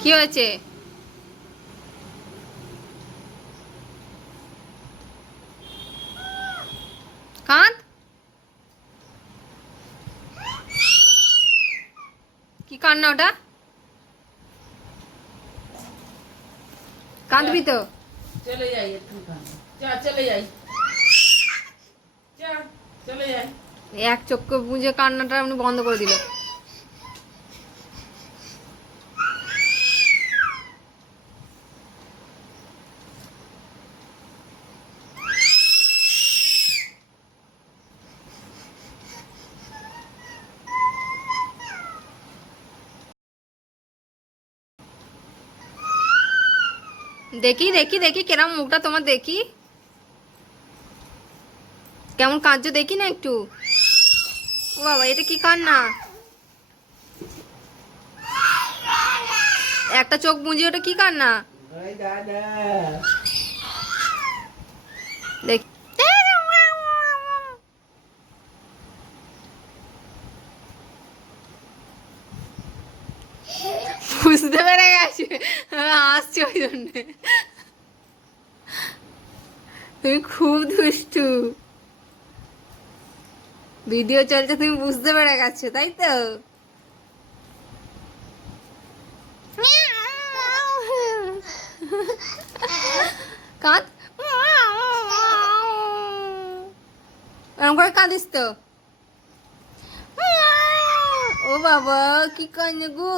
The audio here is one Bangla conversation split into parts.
কি হয়েছে? কাঁদ। কি কান্না ওটা? কাঁদবি তো। চলে যাই একটু চলে যাই। চলে যাই। এক চক্ষু বুঝে কান্নাটা আপনি বন্ধ করে দিল। দেখি দেখি দেখি কেরম মুখটা তোমার দেখি। কেমন কাঁদছো দেখি না একটু। ও বাবা এটা কি কান্না? একটা চোখ বুঝি ওটা কি কান্না? দেখ বুঝতে পেরে গেছে। আসছি ওই জন্যে। তুমি খুব দুষ্টু। ভিডিও চলছে, তুমি বুঝতে পেরে গেছো, তাই তো? কাঁদ। এরকম করে কাঁদিস তো। ও বাবা, কি কান্না গো।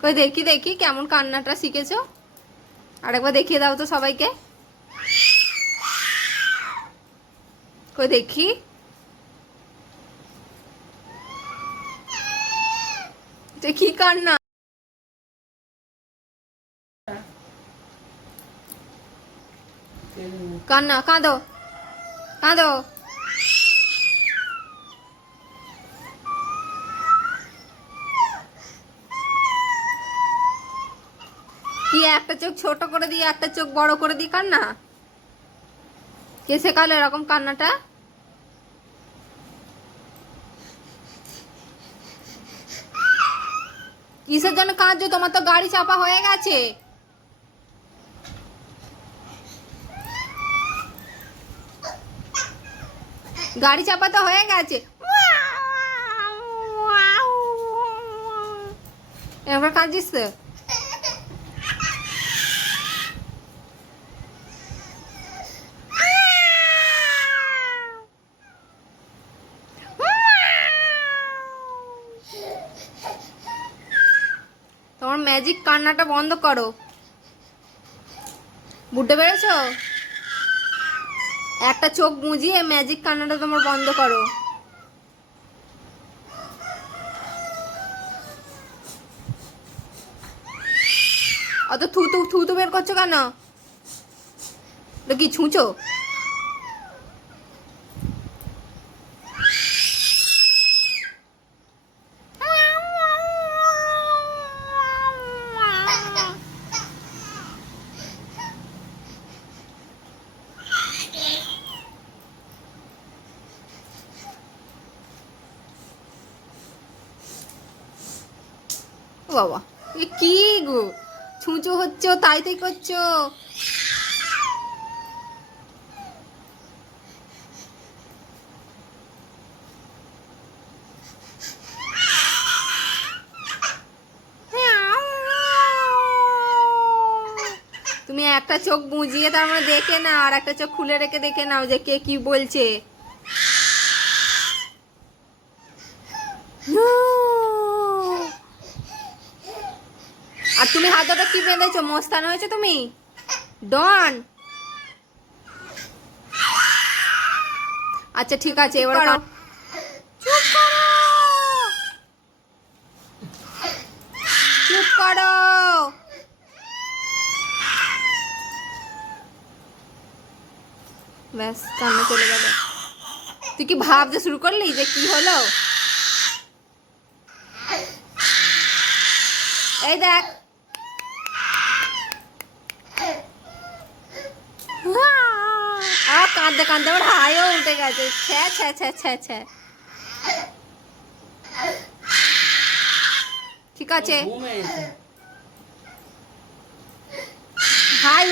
কই দেখি দেখি কেমন কান্নাটা শিখেছো? আরেকবার দেখিয়ে দাও তো সবাইকে। কই দেখি। কি কান্না? কান্না, কাঁদো কাঁদো। কি একটা চোখ ছোট করে দিয়ে একটা চোখ বড় করে দিয়ে কান্না? কে শেখালো এরকম কান্নাটা? কিসের জন্য কাঁদছো? তোমার তো গাড়ি চাপা হয়ে গেছে। গাড়ি চাপা তো হয়ে গেছে। এবার কাঁদছিস তোমার ম্যাজিক কান্নাটা বন্ধ করো। বুঝতে পেরেছ? একটা চোখ মুজিয়ে ম্যাজিক কান্নাটা তোমার বন্ধ করো। অত থুতু থুতু বের করছ কেন? কি ছুঁচো? বাবা। এ কি গো? ছুঁচো হচ্ছে তাই তাই করছ তুমি একটা চোখ বুঝিয়ে তার মানে দেখে নাও, আর একটা চোখ খুলে রেখে দেখে নাও যে কে কি বলছে। আর তুমি হাতটা কি বেঁধেছো? মস্তান হয়েছে তুমি? ডন। আচ্ছা ঠিক আছে এবার চুপ করো। চুপ করো। ব্যাস কান্না চলে গেল। তুই কি ভাবতে শুরু করলি যে কি হলো? এই দেখ। আ কাঁদতে কাঁদতে আমার হায়ও উঠে গেছে। ছ্যা ছ্যা ছ্যা ছ্যা ছ্যা। ঠিক আছে। হাই